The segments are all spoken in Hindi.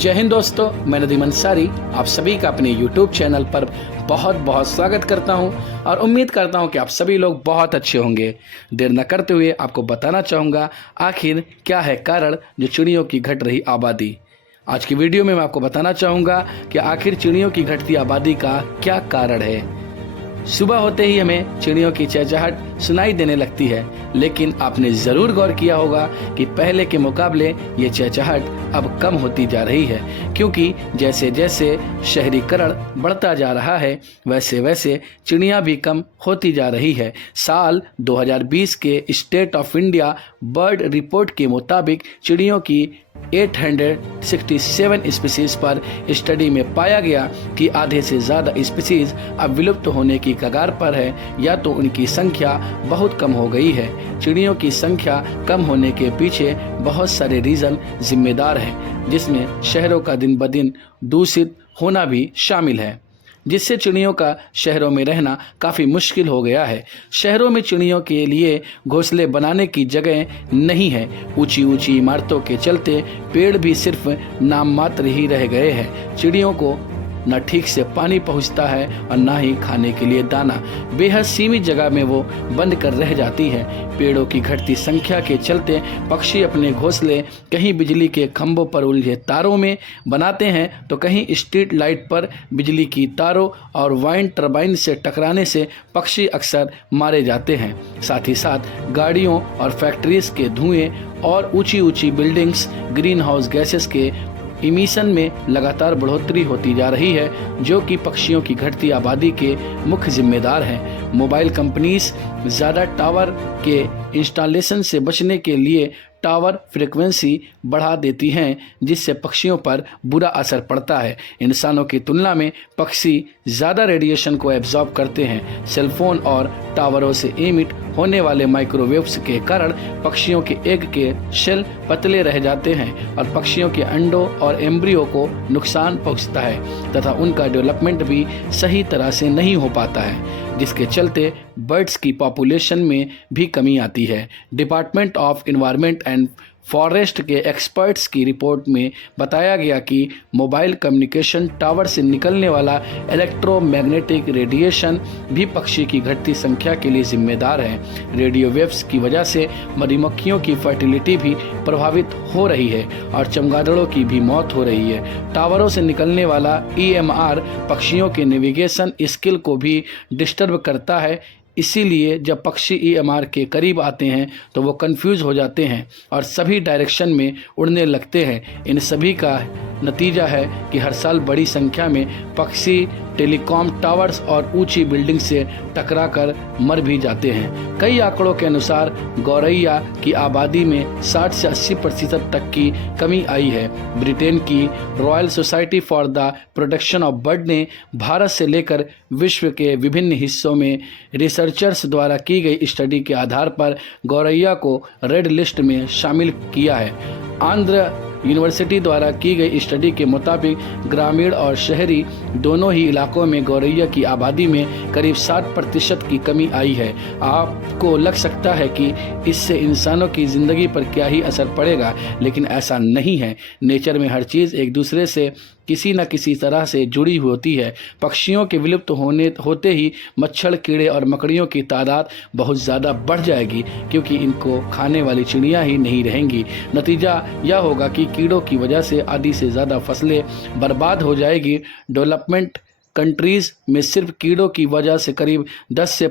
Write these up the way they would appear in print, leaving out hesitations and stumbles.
जय हिंद दोस्तों, मैं नदीम अंसारी आप सभी का अपने YouTube चैनल पर बहुत बहुत स्वागत करता हूं और उम्मीद करता हूं कि आप सभी लोग बहुत अच्छे होंगे। देर न करते हुए आपको बताना चाहूँगा आखिर क्या है कारण जो चिड़ियों की घट रही आबादी। आज की वीडियो में मैं आपको बताना चाहूँगा कि आखिर चिड़ियों की घटती आबादी का क्या कारण है। सुबह होते ही हमें चिड़ियों की चहचहाहट सुनाई देने लगती है, लेकिन आपने ज़रूर गौर किया होगा कि पहले के मुकाबले ये चहचहाहट अब कम होती जा रही है, क्योंकि जैसे जैसे शहरीकरण बढ़ता जा रहा है वैसे वैसे चिड़ियाँ भी कम होती जा रही है। साल 2020 के state of India bird report के मुताबिक चिड़ियों की 867 स्पीसीज पर स्टडी में पाया गया कि आधे से ज़्यादा स्पीसीज अब विलुप्त होने की कगार पर है या तो उनकी संख्या बहुत कम हो गई है। चिड़ियों की संख्या कम होने के पीछे बहुत सारे रीज़न जिम्मेदार हैं, जिसमें शहरों का दिन ब दिन दूषित होना भी शामिल है, जिससे चिड़ियों का शहरों में रहना काफ़ी मुश्किल हो गया है। शहरों में चिड़ियों के लिए घोंसले बनाने की जगह नहीं है। ऊंची ऊंची इमारतों के चलते पेड़ भी सिर्फ नाम मात्र ही रह गए हैं। चिड़ियों को न ठीक से पानी पहुंचता है और न ही खाने के लिए दाना। बेहद सीमित जगह में वो बंद कर रह जाती है। पेड़ों की घटती संख्या के चलते पक्षी अपने घोंसले कहीं बिजली के खंभों पर उलझे तारों में बनाते हैं तो कहीं स्ट्रीट लाइट पर बिजली की तारों और वाइंड टरबाइन से टकराने से पक्षी अक्सर मारे जाते हैं। साथ ही साथ गाड़ियों और फैक्ट्रीज के धुएं और ऊंची ऊंची बिल्डिंग्स ग्रीन हाउस गैसेस के इमिशन में लगातार बढ़ोतरी होती जा रही है, जो कि पक्षियों की घटती आबादी के मुख्य जिम्मेदार हैं। मोबाइल कंपनीज ज़्यादा टावर के इंस्टॉलेशन से बचने के लिए टावर फ्रीक्वेंसी बढ़ा देती हैं, जिससे पक्षियों पर बुरा असर पड़ता है। इंसानों की तुलना में पक्षी ज़्यादा रेडिएशन को एब्जॉर्ब करते हैं। सेलफोन और टावरों से एमिट होने वाले माइक्रोवेव्स के कारण पक्षियों के एग के शेल पतले रह जाते हैं और पक्षियों के अंडों और एम्ब्रियो को नुकसान पहुंचता है तथा उनका डेवलपमेंट भी सही तरह से नहीं हो पाता है, जिसके चलते बर्ड्स की पॉपुलेशन में भी कमी आती है। Department of environment and forest के एक्सपर्ट्स की रिपोर्ट में बताया गया कि मोबाइल कम्युनिकेशन टावर से निकलने वाला इलेक्ट्रोमैग्नेटिक रेडिएशन भी पक्षी की घटती संख्या के लिए जिम्मेदार है। रेडियो वेव्स की वजह से मधुमक्खियों की फर्टिलिटी भी प्रभावित हो रही है और चमगादड़ों की भी मौत हो रही है। टावरों से निकलने वाला EMR पक्षियों के नेविगेशन स्किल को भी डिस्टर्ब करता है। इसीलिए जब पक्षी EMR के करीब आते हैं तो वो कंफ्यूज हो जाते हैं और सभी डायरेक्शन में उड़ने लगते हैं। इन सभी का नतीजा है कि हर साल बड़ी संख्या में पक्षी टेलीकॉम टावर्स और ऊंची बिल्डिंग से टकराकर मर भी जाते हैं। कई आंकड़ों के अनुसार गौरैया की आबादी में 60 से 80% तक की कमी आई है। ब्रिटेन की royal society for the protection of bird ने भारत से लेकर विश्व के विभिन्न हिस्सों में रिसर्चर्स द्वारा की गई स्टडी के आधार पर गौरैया को रेड लिस्ट में शामिल किया है। आंध्र यूनिवर्सिटी द्वारा की गई स्टडी के मुताबिक ग्रामीण और शहरी दोनों ही इलाकों में गौरैया की आबादी में करीब 60% की कमी आई है। आपको लग सकता है कि इससे इंसानों की ज़िंदगी पर क्या ही असर पड़ेगा, लेकिन ऐसा नहीं है। नेचर में हर चीज़ एक दूसरे से किसी न किसी तरह से जुड़ी होती है। पक्षियों के विलुप्त होते ही मच्छर, कीड़े और मकड़ियों की तादाद बहुत ज़्यादा बढ़ जाएगी, क्योंकि इनको खाने वाली चिड़ियाँ ही नहीं रहेंगी। नतीजा यह होगा कि कीड़ों की वजह से आधी से ज़्यादा फसलें बर्बाद हो जाएगी। डेवलपमेंट कंट्रीज़ में सिर्फ कीड़ों की वजह से करीब 10 से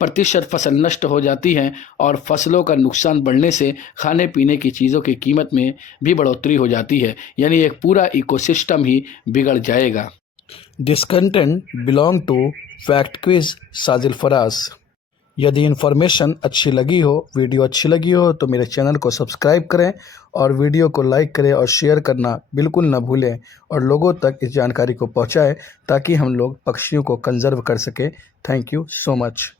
25% फसल नष्ट हो जाती हैं और फसलों का नुकसान बढ़ने से खाने पीने की चीज़ों की कीमत में भी बढ़ोतरी हो जाती है, यानी एक पूरा इकोसिस्टम ही बिगड़ जाएगा। This content belong to fact quiz Sajil Faraz. यदि इन्फॉर्मेशन अच्छी लगी हो, वीडियो अच्छी लगी हो तो मेरे चैनल को सब्सक्राइब करें और वीडियो को लाइक करें और शेयर करना बिल्कुल न भूलें और लोगों तक इस जानकारी को पहुंचाएं ताकि हम लोग पक्षियों को कंजर्व कर सकें। Thank you so much.